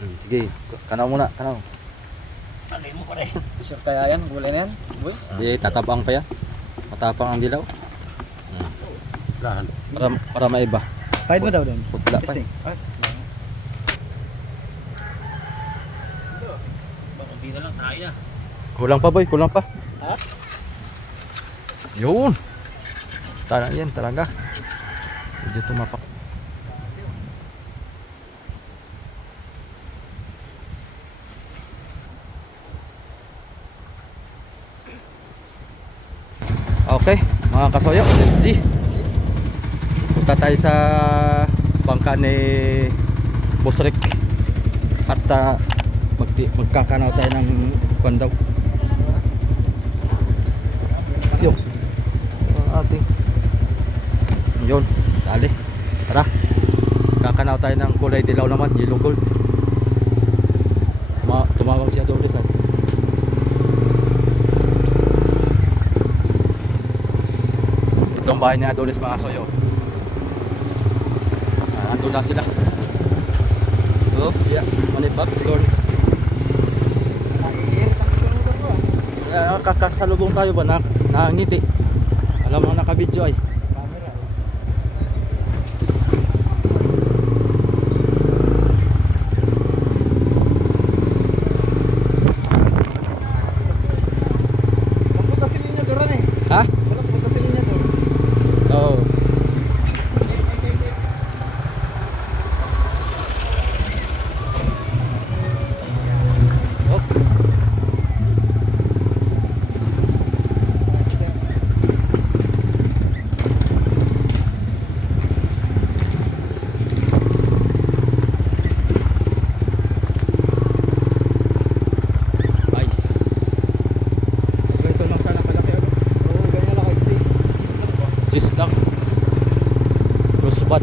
Sige, kanaw muna, kanaw. Alay mo pare. Sure kaya yan? Gulay na yan? Boy? Di tatabang pa yan. Matapang ang dilaw. Lahan. Para maiba. Kahit mo daw din? Putla pa. Testing. Hindi na lang tayo na. Kulang pa boy, kulang pa. Ha? Yun. Talaga yan, talaga. Medyo tumapak. Okay, mga kasoyo, SG. Punta tayo sa bangka ni Boss Rick. At magkakanaw tayo ng kondaw. Yung ating yun, dali. Tara. Kakanaw tayo ng kulay dilaw naman, yellow gold. Tumawag si Adonis. Itong bahay ni Adonis mga soyo. Nandun na sila. Oh, yeah. Manibag, Lord. Kakasalubong tayo ba? Nakangiti. Alam mo nakabidyo ay. Ha? Oo. Oh. Nice. Ito lang sana kalaki ano? Oo, ganyan lang kasi. Cheese lang. Rosebud.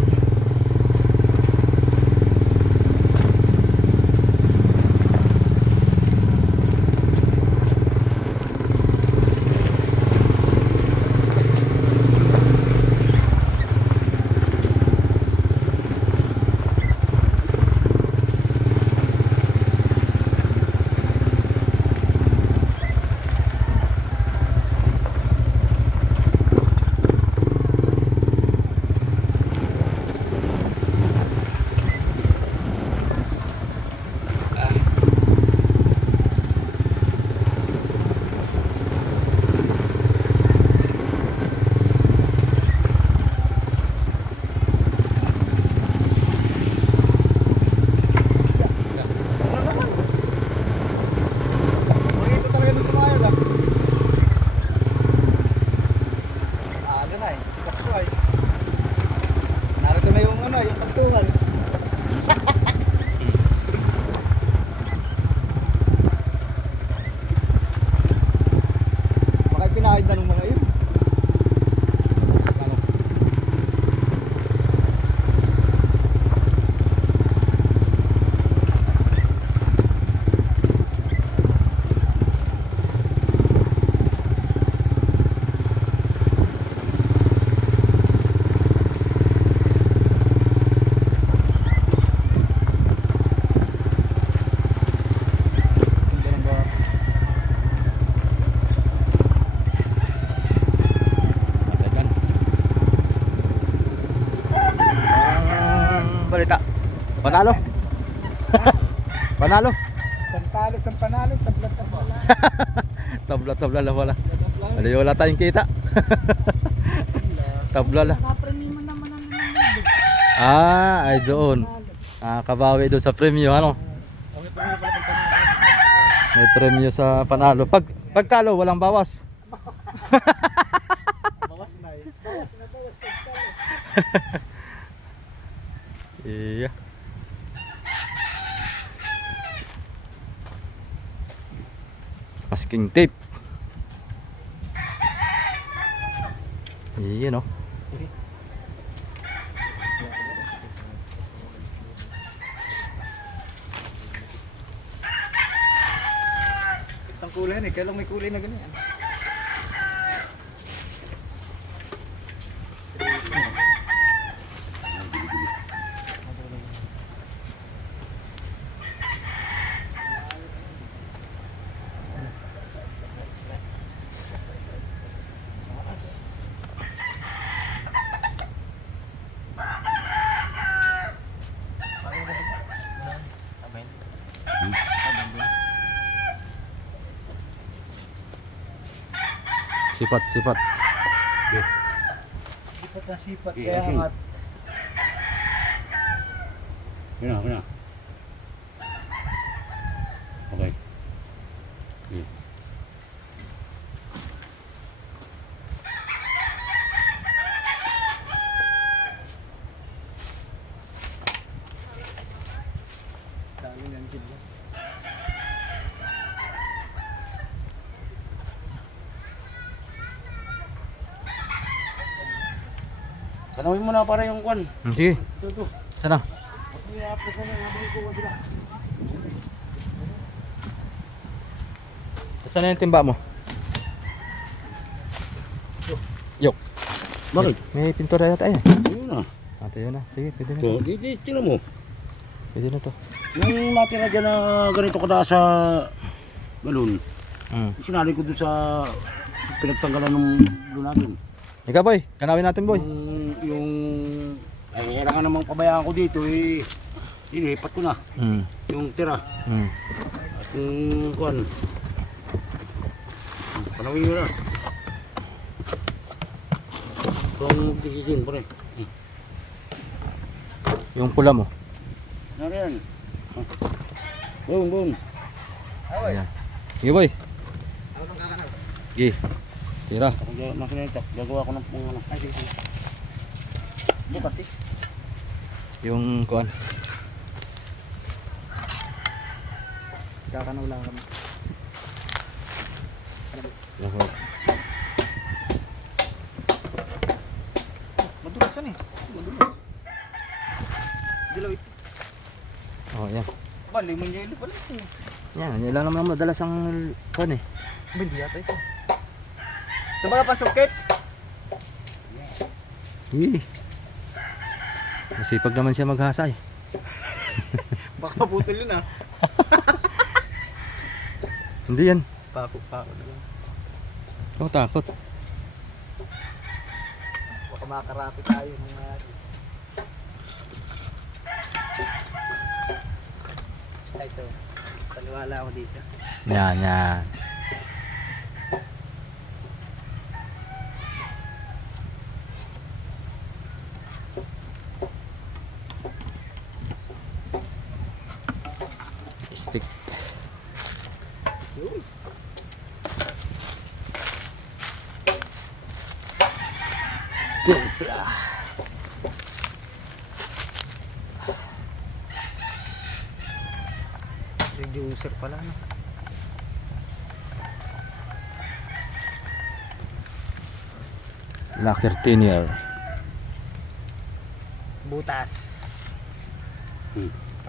Makita talaga dun sa mga yan, ah. Aga na eh. Sikas ko ay. Narito na yung ano, yung pagtungan. Baka pinahid na ng mga yun. Ganda ng ba? Matagan. Balita. Panalo. Panalo. Santalo, sampanalo, tablat na pala. Tabla lang wala. Ano wala tayong kita. Tabla lang. Nakapremi mo naman ang mga Ay doon. Kabawi doon sa premyo ano. May premyo sa panalo. Pag talo walang bawas. bawas na eh. Bawas na pagtalo. Iya. Masking tape. Iya no. Ang kulay eh. Kailang may kulay na ganyan. Sipat, sipat. Okay. Sipat na sipat. Okay, Kaya asin. angat. Yun na, yun na. Okay. Okay. Dami ng kilo. Tanawin mo na para yung kwan. Sige, Ito. sana. I-upload ko na yung habang ito. Wala. Saan na yung timba mo? Yok. Bakit? May pintura yata eh. Yun na. Ate yun na. Sige, pwede na Ito, to. tingnan mo. Pwede na to. Yung natira dyan na ganito kataas sa balon, Hmm. sinali ko doon sa pinagtanggalan ng balon natin. Ikaw boy, kanawin natin boy. Yung ay kailangan namang pabayaan ko dito eh. Ilipat ko na Hmm. yung tira. Hmm. At yung kuan. Panawin mo na. Kung decision pare. Yung pula mo. Nariyan. Boom, boom. Ayan. Sige boy. Sige. Tira. Ako makinita, gagawa ko ng pang ano. Ay, sige. Bukas eh. Yung kuan. Kakanaw lang kami. Madulas yan eh. Madulas. Dilaw ito. Oh, yan. Ba, lemon yelo pala ito. Yan, yan lang naman madalas ang kuan eh. Ba, hindi yata ito. Ito ba pasukit? Sige. Masipag naman siya maghasay. Baka putol yun ah. Hindi yan. Pako na lang. Huwag takot. Baka makarapit tayo ng mga... Ito. Paniwala ako dito. Yan, yan. Stick. Timpla. Reducer pala no. Lacquer thinner. Butas.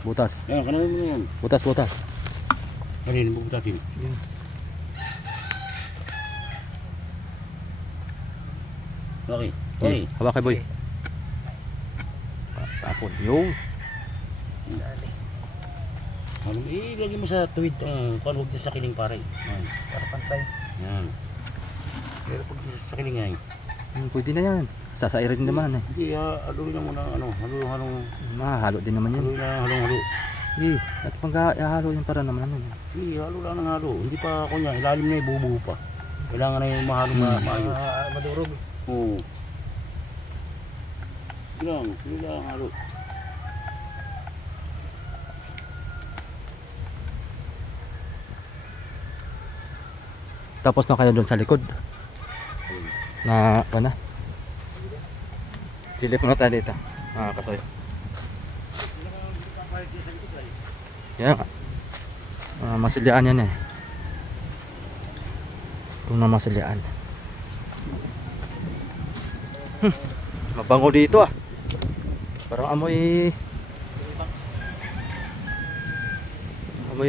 Butas. Ayan, kanawin mo na yan. Butas, butas. Kanina mo butatin. Yun. Okay. Okay. Hawak kay boy. Tapon. Yung. Dali. Ano, ilagay mo sa tuwid, huwag sa kiling pare. Ayan. Para pantay. Yan. Pero pag sa kiling ay, Pwede na yan. Sasairin naman eh. hindi, haluin na muna, halong, Mahalo din naman yan. halo. Sige. At pag ihalo yan para naman naman. Hindi, halo lang ng halo. Hindi pa ako niya, ilalim na ibubuo pa. Kailangan na yung mahalo maayos. Madurog. Oo. Hindi lang halo. Tapos na kayo doon sa likod. Na, ano? Silip muna tayo dito. Kasoy. Yan. Masilian yan eh. Kung na masilian. Mabango dito ah. Parang amoy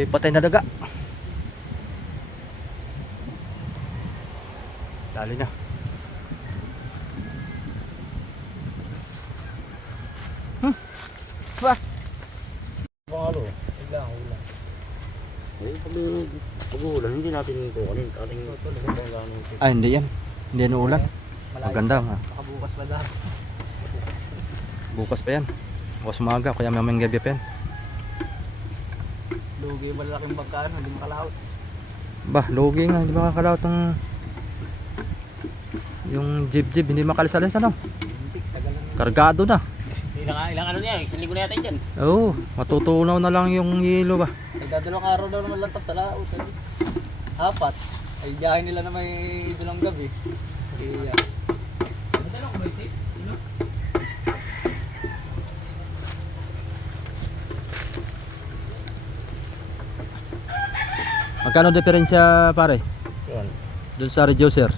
patay na daga. Dali na. Ba? Ang halo. Ulang. Eh, pag-uulan, hindi natin ito. Ating ito. Hindi yan. Hindi yan ulan. Maganda nga. Makabukas pa lang. Bukas pa yan. Bukas umaga. Kaya mamayang gabi pa yan. Lugi, malalaking bangkaan, hindi makalawot. Bah, lugi nga, hindi makakalawat ang yung jeep hindi makalisalis ano. Hintik, tagal lang. Kargado na. Ilang ano niya, isang linggo na yata dyan. Oo, matutunaw na lang yung yelo ba. Nagdadalawang araw daw naman lantap sa laot. 4. Ay biyahe nila na may dalang gabi. Iya. Madalong ba ito? Ano? Magkano diferensya pare? Yan, Doon sa reducer?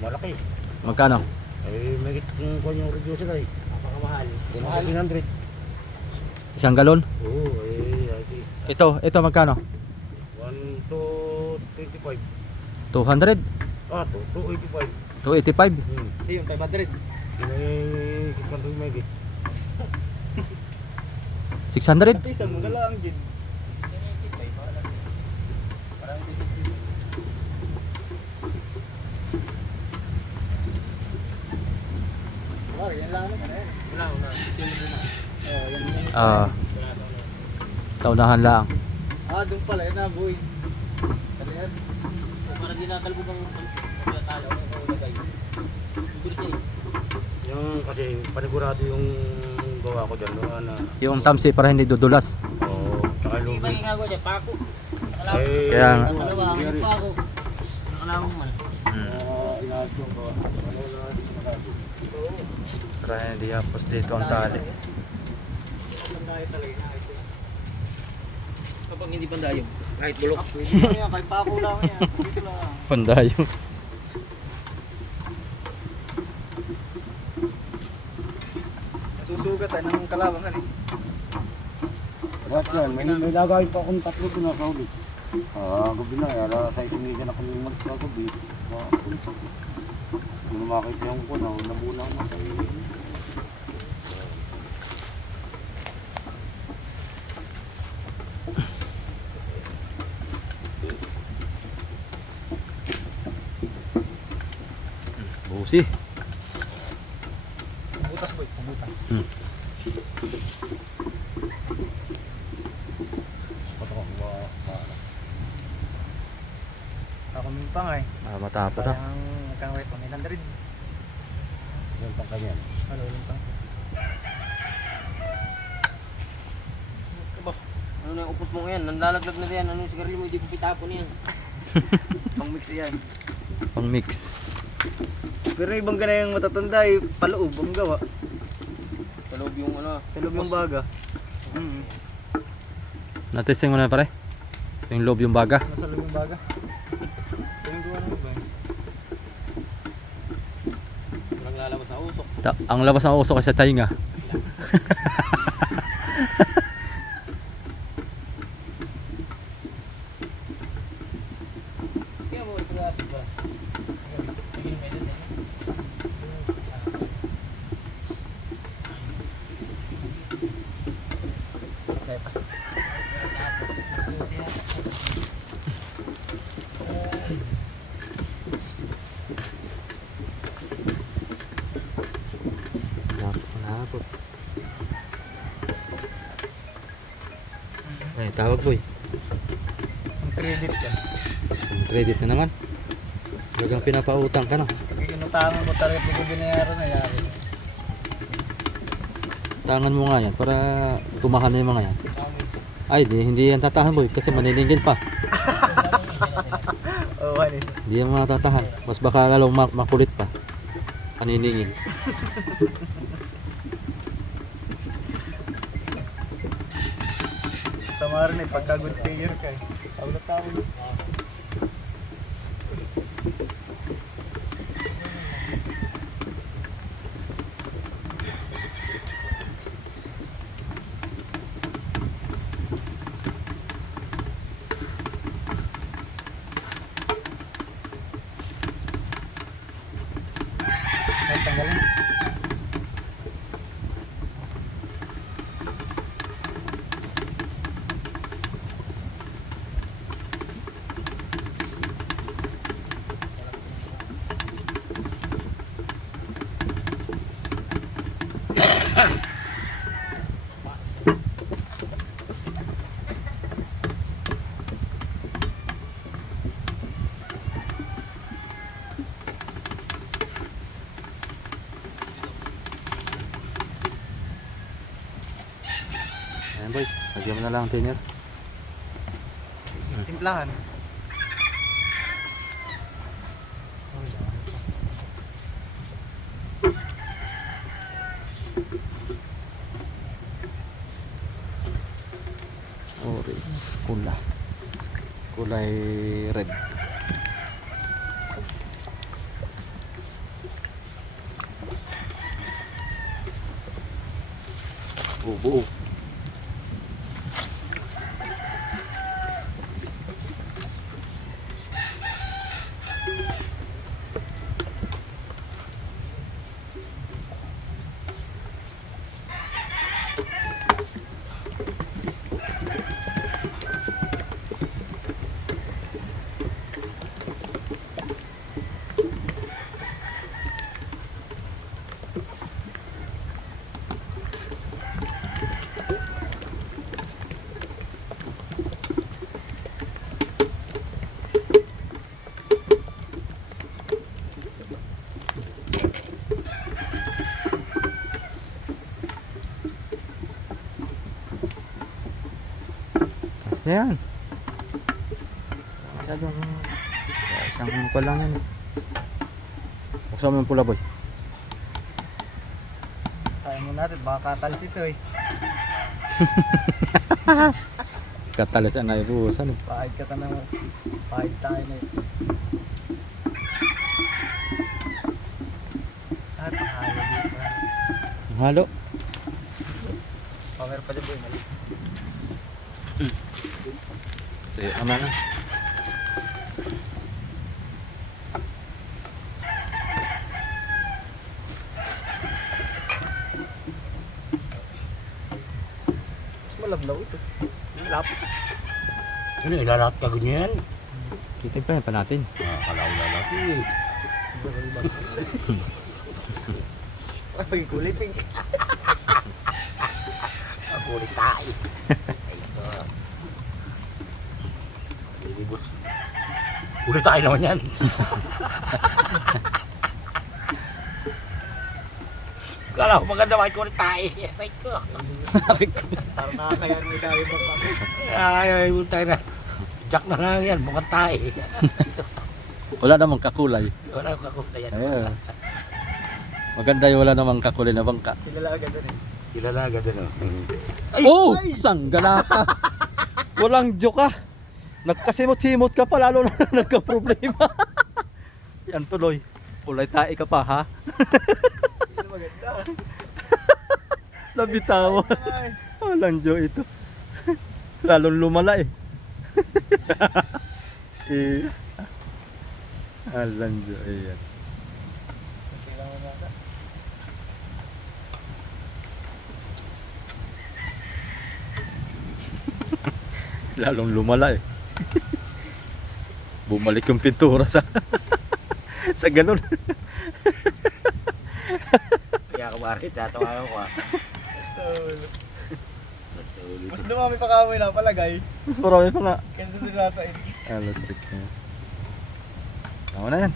malaki. Magkano? Eh, may kung yung reducer ay. Napakamahal. 100. Isang galon? Oo, Ito magkano? 1 to 25. 200? Ah, 285. 285? Ayun, 500. May kikwanto may git. 600? Isa mo na lang, Jin. Yan lang naman eh. Wala. Oh, yan yan. Ah, sa unahan lang. Doon pala yun na, boy. Ano yan? Para di nakalbog ang talo ang ulagay. Bibilis eh. Yung kasi panigurado yung gawa ko dyan. Na, Yung tamsi para hindi dudulas. oo, tsaka yung lubi. Pako. Kaya nga. Dalawa, ang pa ako. Nakalawang man. Inahal ko ba? Para hindi hapos dito ang tali. Pandayo talaga, inahal ko. Kapag hindi pandayong, kahit bulok. Pwede mo yan, kahit pako lang yan. Dito lang. Pandayo. Nasusugat tayo ng kalabangan eh. Bakit yan? May lagay pa akong 3 pinakauli. Gabi na, ala sa isinigyan ako ng mag sa gabi. Kung makita yung ko na, nabulang na kayo. Busi. Pumutas boy, pumutas. Ako mimpang eh. Matapos na. Sayang kang wait, 100. Yung pang kanyan. Ano mimpang? Ano na yung upos mo ngayon? Nanlalaglag na yan. Ano yung sigarilyo mo? Hindi po pitapon yan. Pang mix yan. Pang mix. Pero ibang ka na yung matatanda eh, paloob ang gawa. Sa loob yung ano. Sa loob yung baga. Natesting mo na pare? Yung loob yung baga. Nasa loob yung baga. Yung gawa na ba? Walang lalabas na usok. Ang labas ng usok kasi tainga. Kaya mo ito nga ba? Tingin mo yun eh. Nakapot. Eh, tawag boy. Ang credit yan. Ang credit na naman. Talagang pinapautang ka na. Pag inutangan mo talaga pag binayaran na yari. Tangan mo nga yan para tumahan na yung mga yan. Ay, hindi yan tatahan boy kasi maniningil pa. Oo, ano eh. Hindi yan matatahan. Mas baka lalong makulit pa. Paniningil. Sama rin eh, pagka good payer ka eh. Tawag. Ay, tanggalin. Ayan boy, lagyan mo na lang ang thinner. Timplahan. Orange, kulay red. Buo. Ayan. Masyadong isang pa lang yan eh. Buksan mo yung pula boy. Sayang mo natin, baka katalis ito eh. Katalisan na ibuhusan eh. Pahid ka ta naman. Pahid tayo na ito. Ay, pahalo dito. Ang halo. Power pala boy, mali. Tayo ama na. Mas malablaw ito. Lapit. Ano, ilalat ka ganyan? Titimplahin pa natin. Kala ko ilalat eh. Ay, yung kulay pink. Ako ulit tayo. Hindi boss. Ulit tayo naman yan. Kala ko maganda makik ulit tayo. Ay ko. Parang nakakaya mo tayo ba kami. Ay, ulit tayo na. Jack na lang yan, mukhang tayo. Wala namang kakulay. Wala akong kakunta yan. Ayan. Maganda yung wala namang kakulay na bangka. Kilala agad din eh. Kilala agad ano. Oh! Sanggala ka! Walang joke ka! Nagkasimot-simot ka pa, lalo na nagka-problema. Yan tuloy. Kulay tae ka pa ha? Hindi maganda. Nabitawan. Ay, Walang joke ito. Lalong lumala eh. Eh. Walang joke. Ayan. kailangan mo nata. Lalong lumala eh. Bumalik yung pintura sa sa ganun. Kaya ako bakit, tatawa ko ah. So, mas dumami pa kami na palagay. Mas marami pa nga. Kaya sila sa in. Alas rik na. Tama na yan.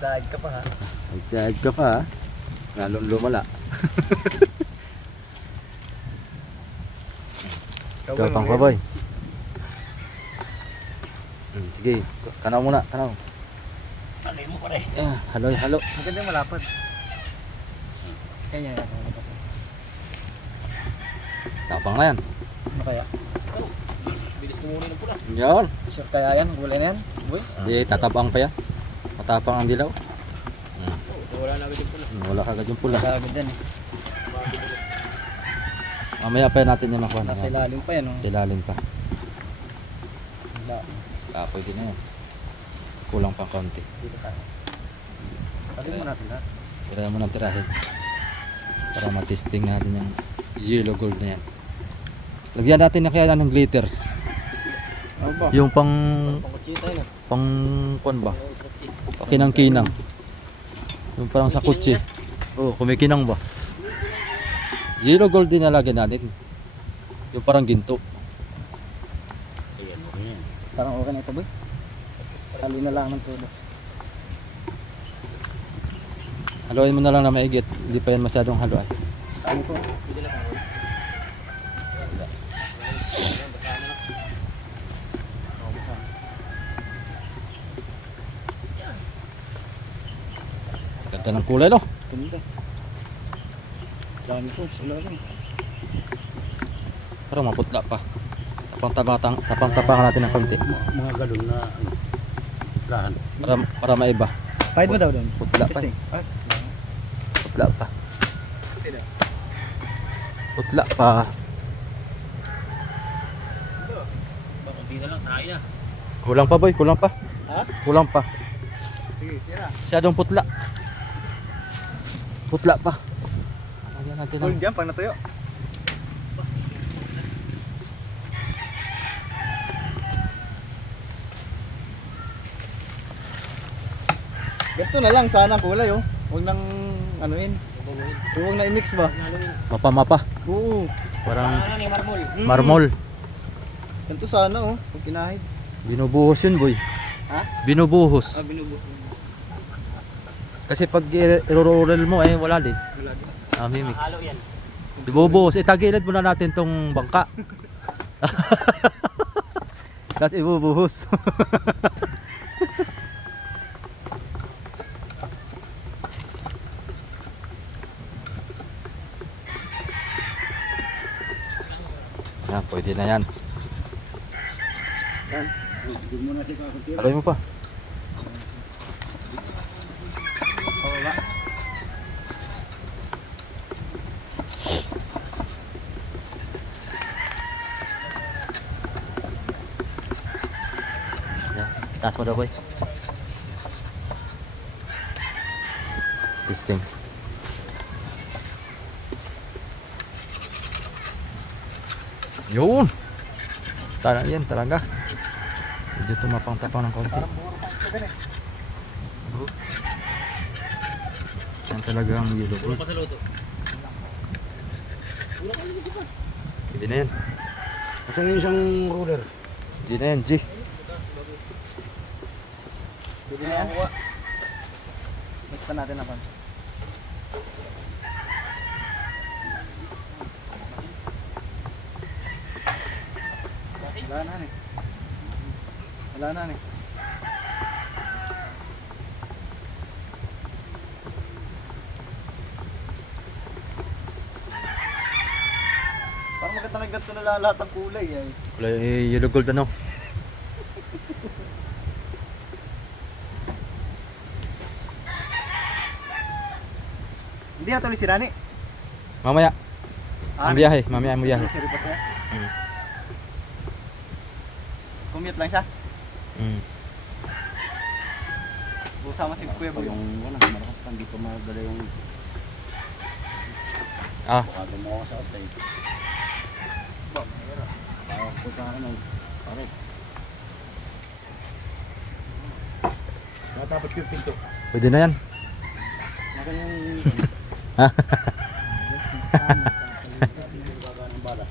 Side ka pa ha. Nag-charge ka pa ha. Lalong lumala. Ikaw pang baboy. Sige, kanaw muna, kanaw. Alay mo pare. Halo, halo. Maganda yung malapad. Kanya yan. Tapang na yan. Ano kaya? Bilis tumunin ng pula. Yan. Sure kaya yan? Gulay na yan? Boy? Di, tatapang pa yan. Matapang ang dilaw. Wala na agad yung pula. Wala kagad yung pula. Kagad yan eh. Mamaya pa natin yung makuha. Nasa ilalim pa yan. Oh. Sa ilalim pa. Wala. Pwede na yan. Kulang pang konti. Dito tayo. Talim mo natin ha. Tirahan mo ng tirahin. Para matesting natin yung yellow gold na yan. Lagyan natin na kaya ng glitters. Ano ba? Yung pang Pangkutsita yun ah. pang kuan ba? Kinang-kinang. Yung parang sa kutsi. Oo, kumikinang ba? Yellow gold din nalagyan natin. Yung parang ginto. Ayan, okay yan. Parang okay na ito boy. Halo na lang ng todo. Haluin mo na lang na maigit. Hindi pa yan masyadong halo ay. Kami po. Ganda ng kulay, no? Ganda. Dami ko, sila rin. Parang maputla pa. Tapang-tapangan natin ng konti. Mga galon na ano, lahan. Para maiba. Kahit mo daw doon? Putla pa. Testing. Putla pa. Putla pa. Baka hindi na lang tayo na. Kulang pa boy, kulang pa. Ha? Kulang pa. Sige, tira. Masyadong putla. Putla pa. Lagyan natin ng... Hold dyan, pag natuyo. Ganito na lang sana ang kulay oh. Huwag nang anuin. Huwag na i-mix ba? Mapa-mapa. Oo. Parang Ano ni marmol? marmol. Ganito sana oh. Pag kinahid. Binubuhos yun boy. Ha? Binubuhos. Binubo. Kasi pag i-roll mo eh wala din. Wala din. Mimix. Halo yan. Ibubuhos. Itagilid muna natin tong bangka. Tapos ibubuhos. Yan, pwede na yan. Yan. Doon mo na si Kakutira. Aray mo pa. Pababa. Yan. Taas mo daw boy. Testing. Yun. Yan talaga. Medyo tumapang-tapang ng konti. Parang puro pang ito eh. Yan talaga ang yellow Puro gold. pa sa luto. Hindi na yan. Asan yung isang ruler? Hindi na yan, G. Pwede na yan. Mix pa natin naman. Wala na eh. Wala na eh. Parang maganda na ganito na lahat ang kulay eh. Wala yellow gold ano. Hindi na tuloy si Rani. Mamaya. Ang biyahe. Mamaya ang biyahe. Sorry pa siya. Mm. Commute lang siya. Mm. Sama si Kuya Boy. Yung wala, malakas pa, hindi pa madala yung Ah, baka mo ako sa update. Baka po sa akin ang pare. Natapos yung pinto. pwede na yan. Naka yung Ha? baga ng bala.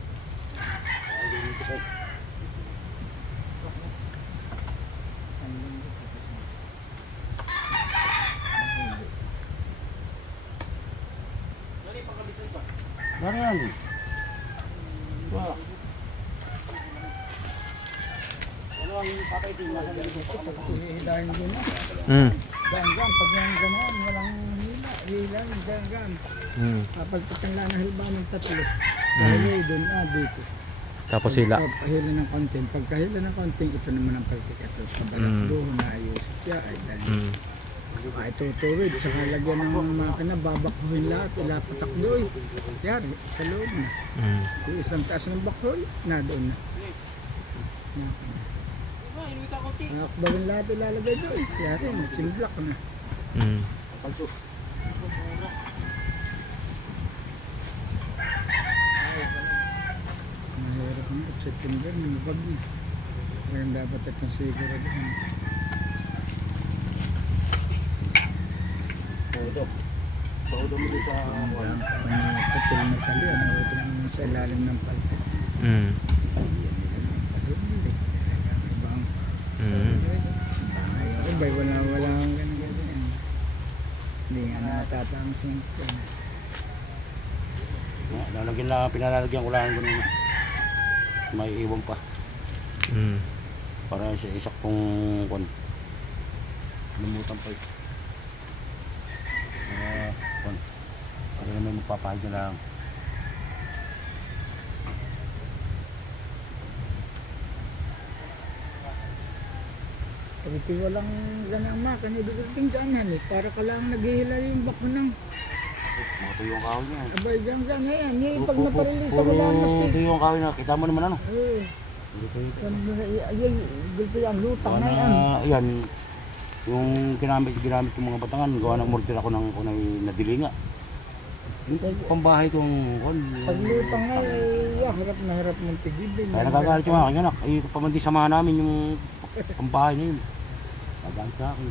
Ano yan? Wow. Ano ang papaitin? Nasa Hihilahin din na. Mm. Ganggang, pag yung gano'n, walang hila, ganggang. Mm. Papagpakan lang ng hilba ng tatlo. Dahil doon, dito. Tapos sila. Pagkahila ng konting, pagkahila ng konting, ito naman ang paltik. Ito, kabalat doon, naayos siya. Ay, dahil, Mm. ay tutuwid, saka lagyan ng mga makina, babakuhin lahat, ilapatak doon. Yari, sa loob na. Mm. Yung isang taas ng bakol, na doon na. Ang akbawin lahat ilalagay doon. Yari, simblak na. Mm. Mahirap na, September, nabag na. Kaya dapat at consider doon. Todo. Todo mo dito sa Ang patil na tali, nauto na naman sa ilalim ng palta. Mm. Yan nila ng paduli. Ibang Mm. iba, wala ang ganyan. Hindi nga natatang sungko. Lalagyan na, pinalalagyan ko lang ganun. May iwan pa. Mm. Para sa isak kong lumutan pa. Kung ano naman magpapahid na lang. Sabi ko walang ganang makan, idudulting dyan yan eh. Para ka lang naghihila yung bako ng Mga tuyong kahoy niya. abay dyan yan. Yung pag naparelisa mo lang mas Puro tuyong kahoy na, kita mo naman ano. Hindi ko Ayun, gulpi ang lutang na yan. Yan, yung ginamit yung mga batangan, gawa ng mortar ako ng kunay nadilinga. Yung pambahay kong Pag lutang na harap na harap mong tigibin. kaya nagagalit yung aking anak. Ay, pamandi samahan namin yung pambahay na yun. Nagagalit sa akin.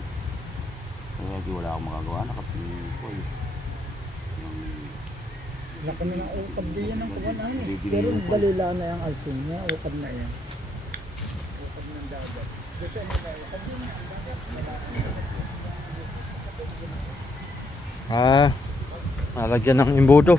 Kaya di wala akong magagawa na kapag Na kami ng ukab din yan ang kawanan eh. Pero dalila na yung alsin niya, ukab na yan. Ukab ng dagat. Kasi ano na, ukab din yan. Nalagyan ng imbudo.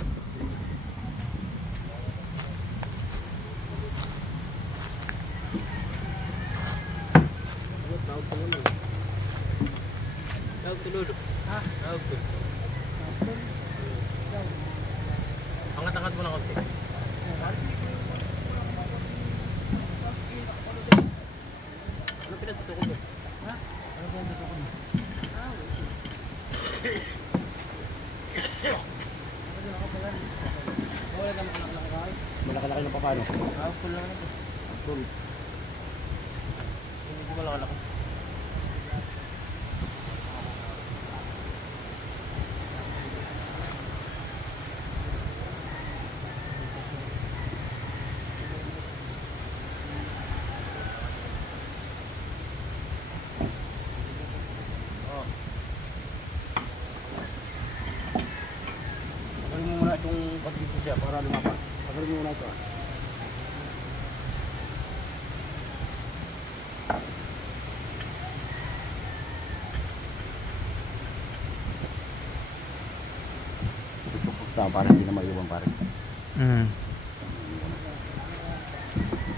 Tawag tulog. Ha? Tawag tulog. Angat-angat mo na konti. Ano pinagtutukod mo? Ha? Ano pinagtutukod mo? Wala ka makalaki kayo? malaki-laki na pa paano. Full lang na to. Full. Hindi ko malaki. Tagalin mo muna itong pag-dito siya para lumapat. Tagalin mo muna ito. Ito para hindi na maiwan pare.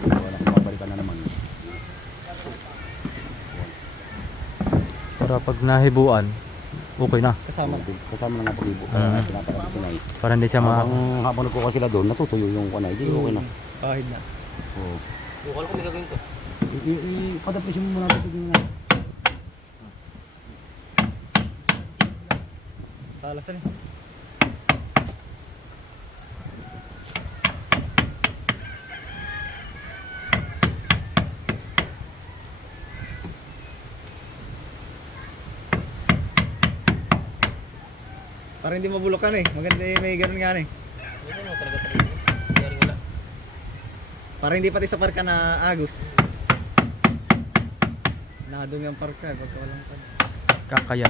Wala kang babalikan na naman. Para pag nahibuan, okay na. Kasama na nga pag-ibo. Kaya pinaparap ko na eh. Para hindi siya Habang nagkuha sila doon, natutuyo yung kanay. Hindi okay na. Kahit na. Oo. Bukal ko may gagawin to. Padapresin mo muna ito na. Talasan eh. Parang hindi mabulukan eh. Maganda yung may ganun nga eh. Hindi mo talaga talaga. Hindi wala. Parang hindi pati sa parka na agos. Nakadung yung parka pagka walang pan. kakaya.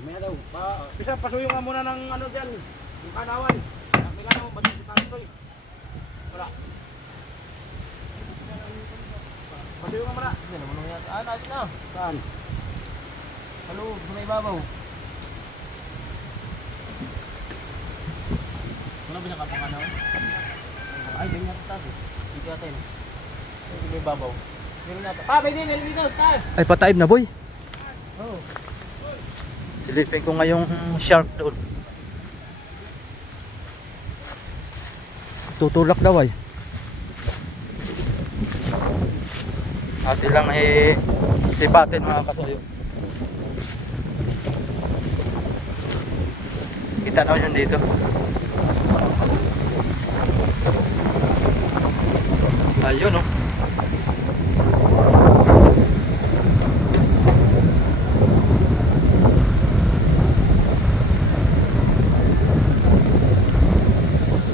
Mamaya daw. Bisa pasuyo nga muna ng ano dyan. Yung kanawan. Kailangan mo ba't sa ito eh. Wala. Pasuyo nga muna. Hindi naman nangyari. Natin na. Saan? Halo, sa may babaw. Wala ba nakapakanaw? Ay, ganyan natin tayo. Hindi natin. Sa may babaw. Meron natin. Pwede din, dito, tayo. Ay, pataib na boy. Oo. Silipin ko ngayong shark doon. Tutulak daw ay. Atin lang sipatin mga kasuyo. Kita na yun dito. Ayun oh.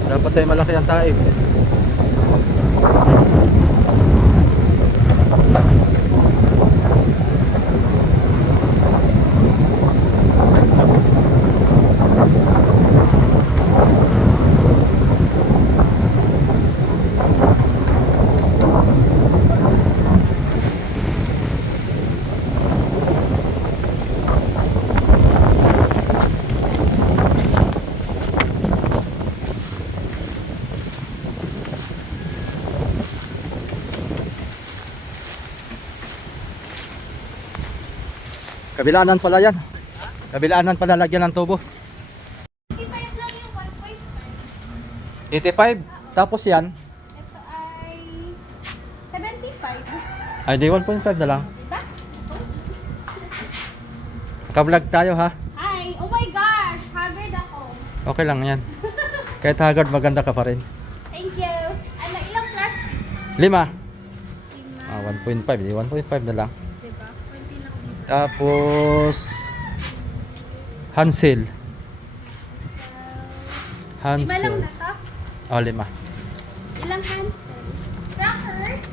Dapat tayo malaki ang taib. Kabilanan pala yan. Kabilaanan pa lalagyan ng tubo. 55 lang yung 1.5. 85. Tapos yan. Ito ay 75. Ay di 1.5 na lang. Diba? Naka-vlog tayo ha. Hi! Oh my gosh! Haggard ako. Okay lang yan. Kahit haggard maganda ka pa rin. Thank you. Ano, ilang plastic? 5. Lima. 1.5. Di 1.5 na lang. Diba? Konti lang dito. Tapos Hansel. Lima lang Hansel. na to? Oh, 5. Ilang pencil? Crackers?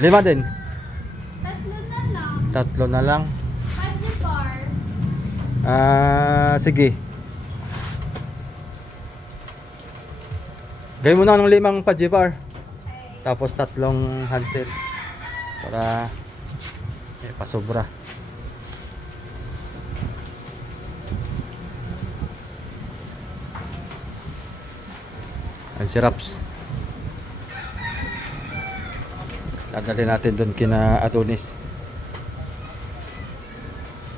5 din. Tatlo na lang. 3 na lang. Magic bar. Sige. Gawin mo na ng 5 Pajibar. Okay. Tapos 3 Hansel. Para pasobra. Ang syrups. Dadali natin doon kina Adonis.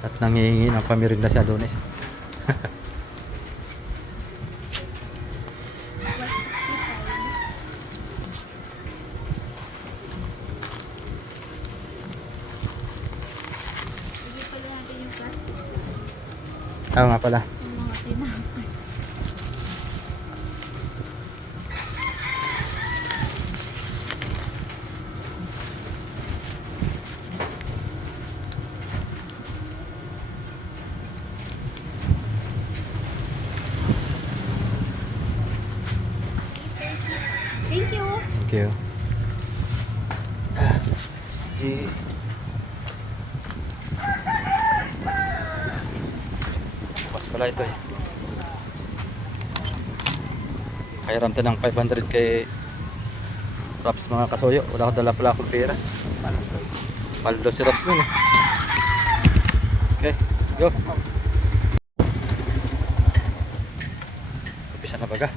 At nangihingi ng pamirinda si Adonis. Hindi pala natin yung plastic. Oo nga pala. Yung mga tinapay. Thank you. Thank you. Sige. Bukas pala ito eh. Kaya ramta ng 500 kay Raps mga kasuyo. Wala ko dala pala akong pera. Paldo si Raps nun eh. Okay, let's go. Umpisa na baga.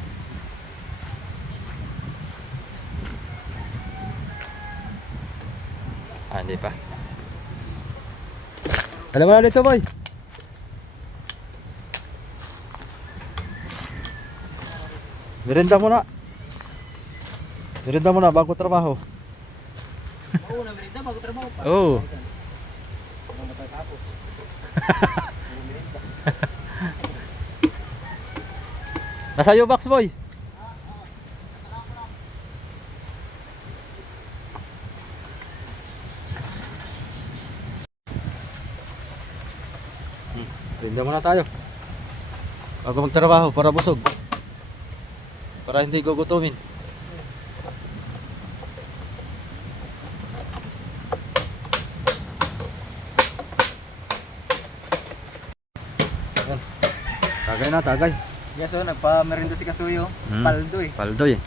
Hindi pa. Alam mo na dito, boy. Merienda muna. Merienda muna bago trabaho. Oo, namerenda bago trabaho pa. Oh. Ano matatapos? Nasa iyo box, boy. Merienda muna tayo. Bago magtrabaho para busog. Para hindi gugutumin. Ayan. Tagay na, tagay. Yes, so nagpa-merienda si Kasuyo. Hmm. Paldo eh. Paldo eh.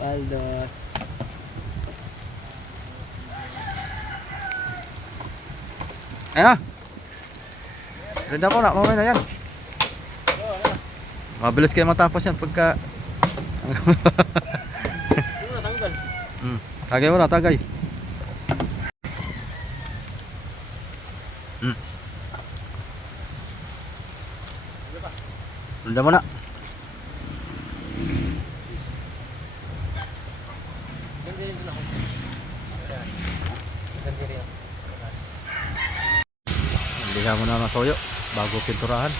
Paldos. Ayan na. Merienda mo na, mamaya na yan. Mabilis kayo matapos yan pagka... Ano natanggal? Tagay mo na, tagay. Merienda mo na. Ganda rin ako. Ganda rin. Liha mo na ng toyo bago pinturahan.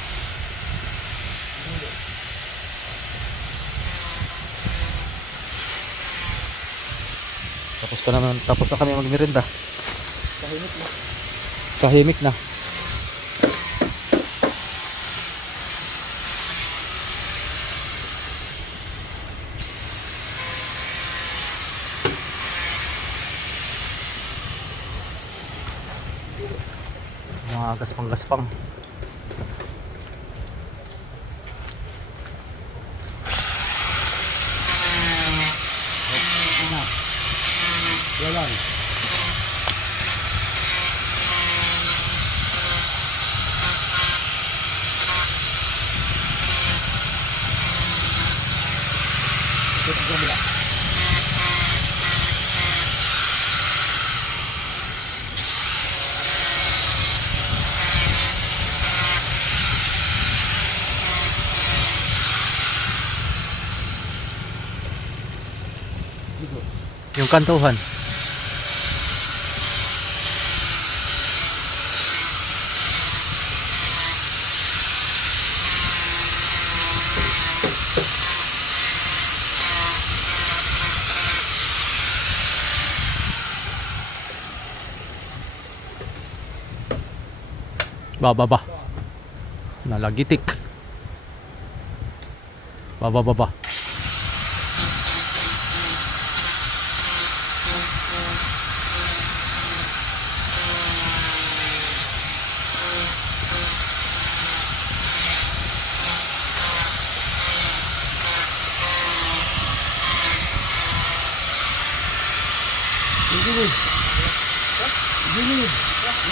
Tapos na kami magmerienda. Tahimik na. Tahimik na. Mga gaspang-gaspang. Yalan. Ito sa kabila. Yung kantuhan. Bababa. Nalagitik. Bababa.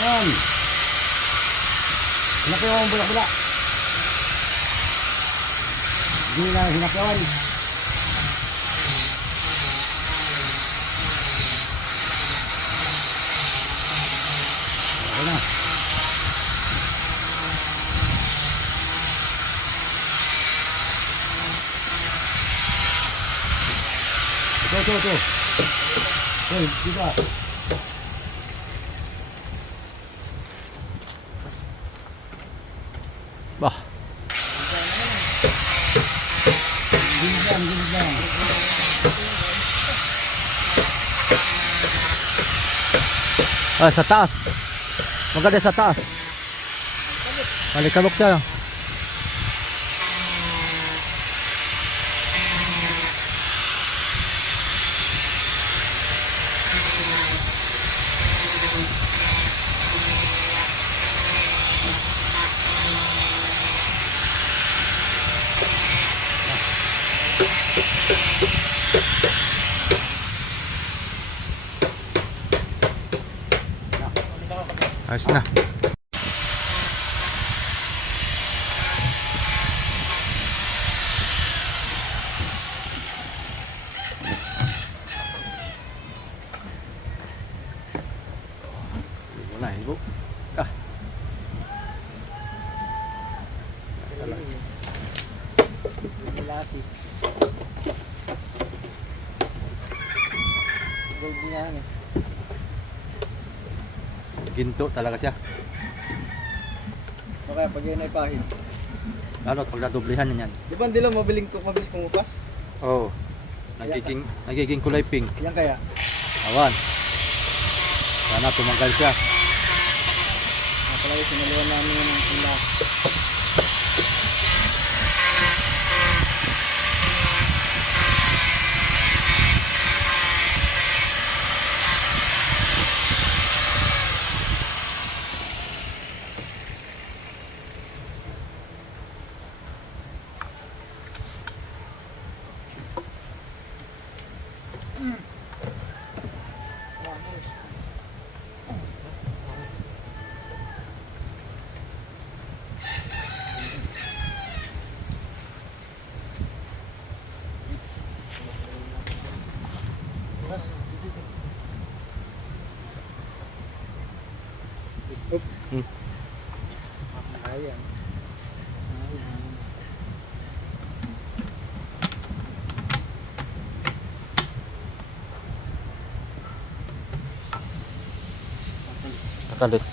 Yan. Hinapyawan ang bulak-bulak. Hindi na hinapyawan. Okay na. Ito. Uy, dito. Bah. Gilid. Ah, sa taas. Maganda sa taas. Malikabok siya. Ayos na. Wala, higo. Ah. Malaki. Gold niya eh. Ginto talaga siya. O kaya pag yun ay pahid. Lalo pag nadoblihan niyan. Di ba hindi lang mabilis kumupas? Oo. Nagiging kulay pink. Yan kaya. Awan. Sana tumanggal siya. Napalagi sinaluan namin yung pila. Sayang. Kakalis.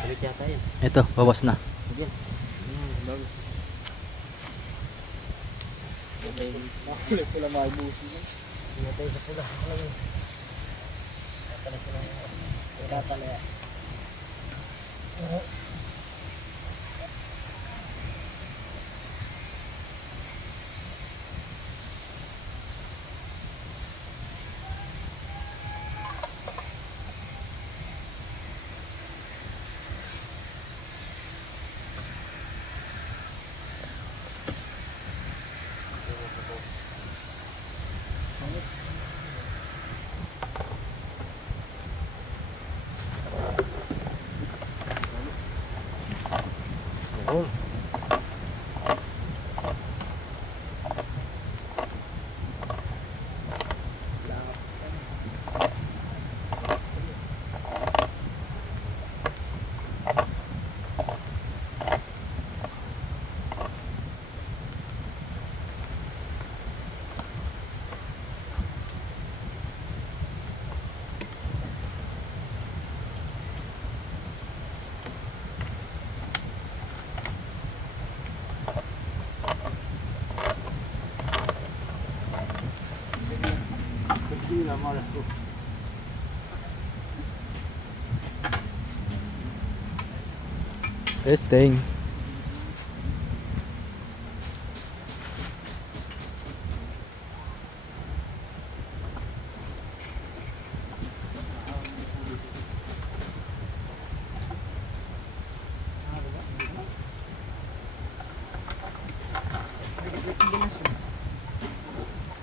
Balik yata yan. Ito, bawas na. Bagus. Nakulit pula maibus. Hinatay sa pula. Tatalayas. malas ko. Testing.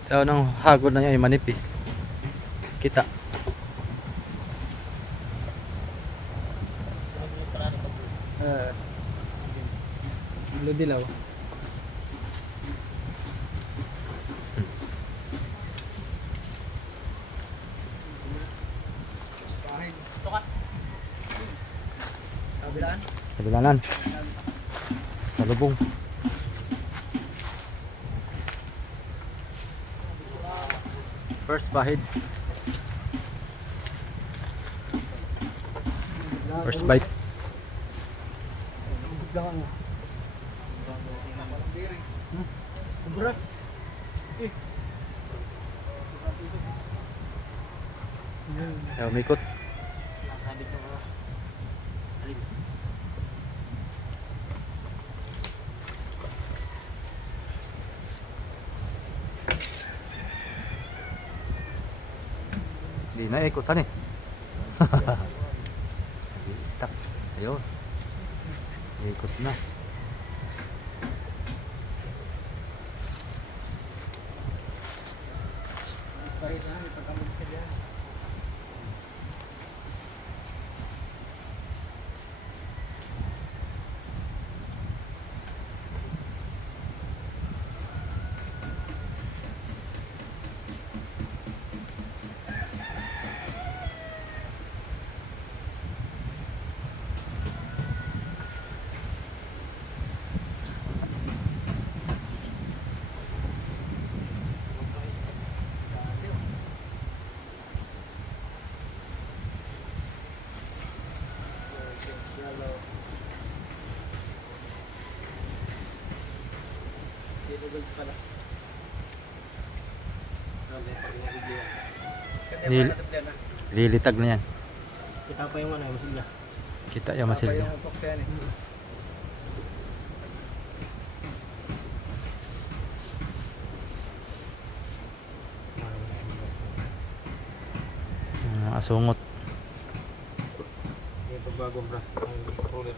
So, nang hagod na niya ay manipis. Kita. Blue dilaw. Kabilaan? Kabilanan. Salubong. First bahid. First bite. Ayaw, umikot. Nasabit ko ba? Alin? Hindi na ikutan eh. Stuck. Ayun. Ikot na. Lil- Lilitag na yan. Kita pa yung ano, yung masigla. Kita yung masilya. Yung box yan eh. Asungot. Yung pagbagong bra, ang roller.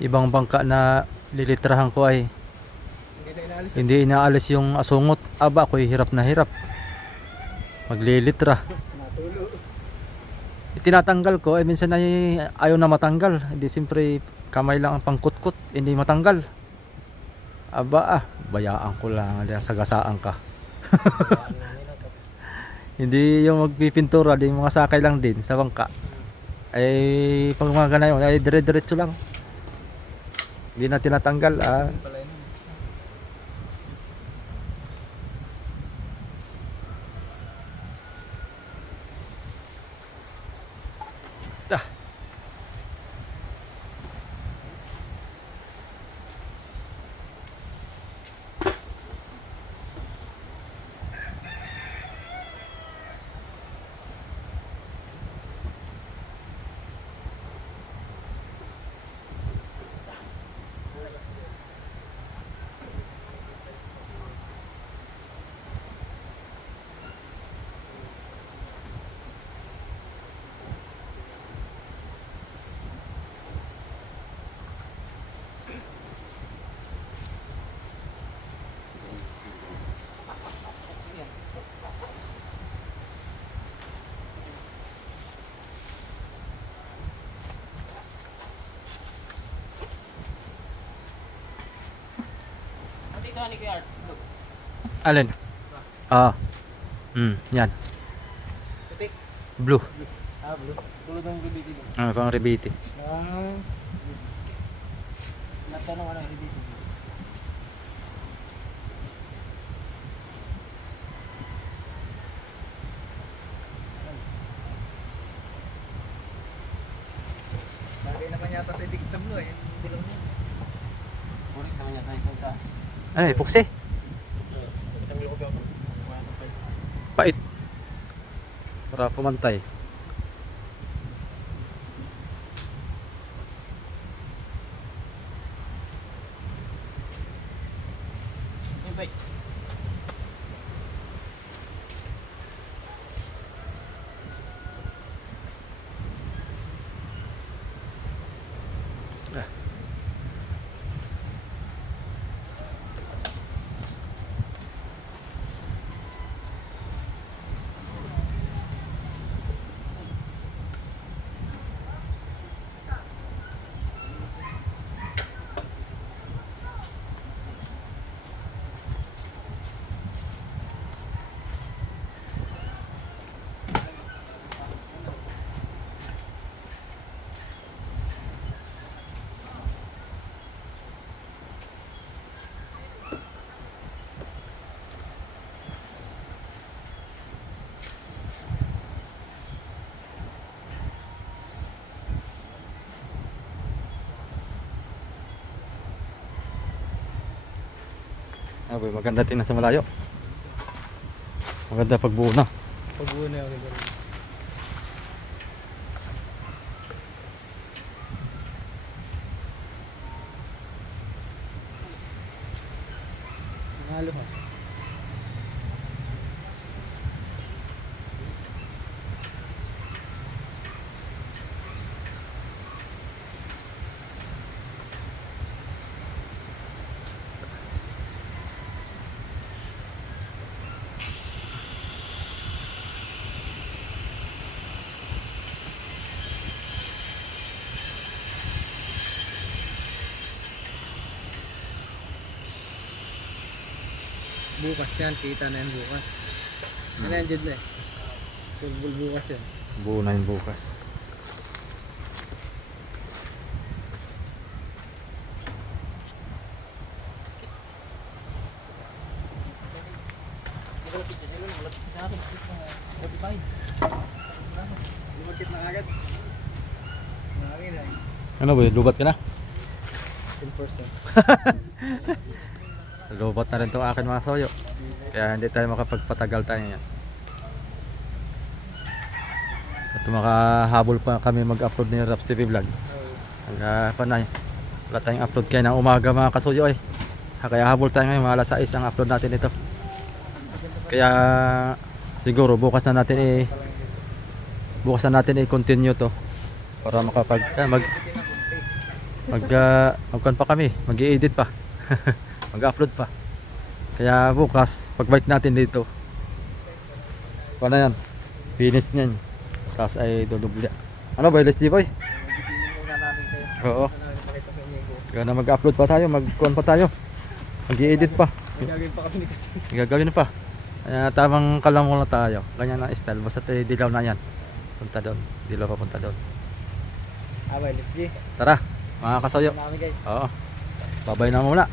Ibang bangka na lilitrahan ko ay Hindi na inaalis. hindi inaalis yung asungot. Aba, ako'y hirap na hirap. Maglilitra. Tinatanggal ko, eh minsan ay ayaw na matanggal. Hindi siyempre kamay lang ang pangkutkot, hindi matanggal. Aba, bayaan ko lang, sagasaan ka. Hindi yung magpipintura, di mga sakay lang din sa bangka. Ay pag mga ganayon, ay dire-diretso lang. Hindi na tinatanggal. Pala yun. Ito ni Kuya Art. Look. Alin? Yan. Putik. Blue. Blue. Tulad ng BBT din. Pang rebate. Natanong ano yung BBT. Bagay naman yata sa itigit sa blue eh. Hindi lang yun. Bulik sa kanya tayo sa taas. Ay, puksi. Isang loko ko. pait. Para pumantay. Yung bait. Boy, maganda tingnan sa malayo. Maganda pagbuo na. Pagbuo na yung ganun. Halo ha. Bukas yan, kita na yan bukas. Ano yan dyan na eh. Bulbul bukas yan. Buo na yung bukas. Malapit na sila, malapit sa akin. Modified. Lumagkit na agad. Marami na eh. Ano boy, lubat ka na? 10%. Lubat na rin itong akin mga soyo. Kaya hindi tayo makapagpatagal tayo yan. At makahabol pa kami mag-upload ni Raps TV Vlog. Panay. Wala tayong upload kaya ng umaga mga kasuyo eh. Kaya habol tayo ngayon, mga alas 6 ang upload natin ito. Kaya siguro bukas na natin i-continue to para magkan pa kami, mag-i-edit pa. Mag-upload pa. Kaya bukas pag-bike natin dito. Paano yan? Finish niyan. Tapos ay dudubli. Ano ba, LSG boy? Muna namin kayo. Oo. Sana nakita sa inyo yung buo. Kaya na mag-upload pa tayo, mag-kuhan pa tayo. Mag-i-edit pa. May gagawin pa kami ni kasi. Gagawin pa. Kaya tamang kalamol na tayo. Ganyan ang style. Basta dilaw na yan. Punta doon. Dilaw pa punta doon. Well, let's go. Tara, mga kasoyo. Namin guys. Oo. Babay na muna.